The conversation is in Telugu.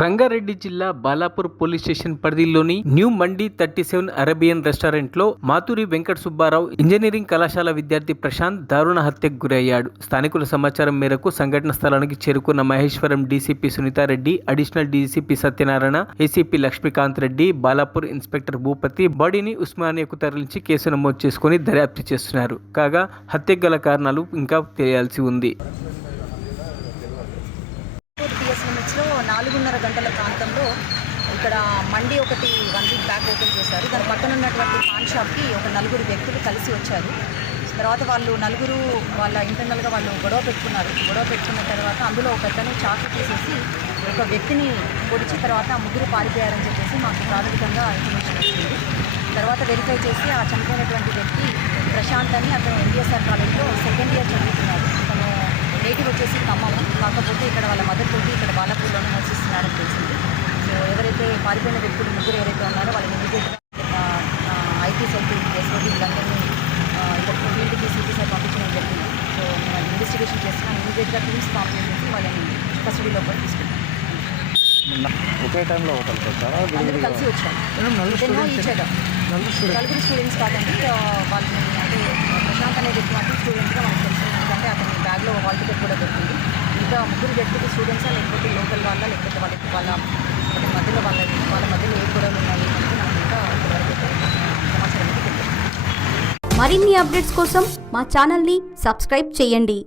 రంగారెడ్డి జిల్లా బాలాపూర్ పోలీస్ స్టేషన్ పరిధిలోని new Mandi thirty seven Arabian restaurant లో మాతూరి వెంకట సుబ్బారావు ఇంజనీరింగ్ కళాశాల విద్యార్థి ప్రశాంత్ దారుణ హత్యకు గురయ్యాడు స్థానికుల సమాచారం మేరకు సంఘటన స్థలానికి చేరుకున్న Maheshwaram DCP Sunitha Reddy additional DCP Satyanarayana ACP Lakshmikanth Reddy Balapur inspector Bhupathi బాడీని ఉస్మానియాకు తరలించి కేసు నమోదు చేసుకుని దర్యాప్తు చేస్తున్నారు కాగా హత్యకు గల కారణాలు ఇంకా తెలియాల్సి ఉంది నాలుగున్నర గంటల ప్రాంతంలో ఇక్కడ మండి ఒకటి వన్ వీక్ బ్యాక్ ఓపెన్ చేశారు దాని పక్కన ఉన్నటువంటి పాన్ షాప్కి ఒక నలుగురు వ్యక్తులు కలిసి వచ్చారు తర్వాత వాళ్ళు నలుగురు వాళ్ళ ఇంటర్నల్గా వాళ్ళు గొడవ పెట్టుకున్నారు గొడవ పెట్టుకున్న తర్వాత అందులో ఒక అతను చాకు తీసేసి ఒక వ్యక్తిని పొడిచి తర్వాత ముగ్గురు పారిపోయారని చెప్పేసి మాకు ప్రాథమికంగా ఇన్ఫర్మేషన్ వచ్చింది తర్వాత వెరిఫై చేసి ఆ చనిపోయినటువంటి వ్యక్తి ప్రశాంత్ అని అతను ఎంబీఎస్ఆర్ కాలేజ్లో సెకండ్ ఇయర్ చదువుతున్నారు అతను నేటివ్ వచ్చేసి ఖమ్మం కాకపోతే ఇక్కడ వాళ్ళ మదర్ తోటి ఇక్కడ బాలాపూర్లోనే నివసిస్తున్నారని తెలిసింది సో ఎవరైతే పారిపోయిన వ్యక్తులు ముగ్గురు ఎవరైతే ఉన్నారో వాళ్ళని ఐటీ సెల్ ఎస్ఓటీ వీళ్ళందరినీ ఇక్కడ వీళ్ళకి సిటీ సార్ పంపించడం జరిగింది సో మేము ఇన్వెస్టిగేషన్ చేస్తున్నాం ఇమీడియట్గా టీమ్స్ పంపించేసి వాళ్ళని కస్టడీలోకి తీసుకుంటాం ఒకే టైంలో కలిసి వచ్చాం నలుగురు స్టూడెంట్స్ కాదండి వాళ్ళని ముగ్గురు వ్యక్తులు స్టూడెంట్సా లేకపోతే లోకల్ వాళ్ళ లేకపోతే వాళ్ళకి వాళ్ళ మధ్యలో వాళ్ళని వాళ్ళ మధ్యలో ఏ కూడా ఉన్నాయి మరిన్ని అప్డేట్స్ కోసం మా ఛానల్ని సబ్స్క్రైబ్ చేయండి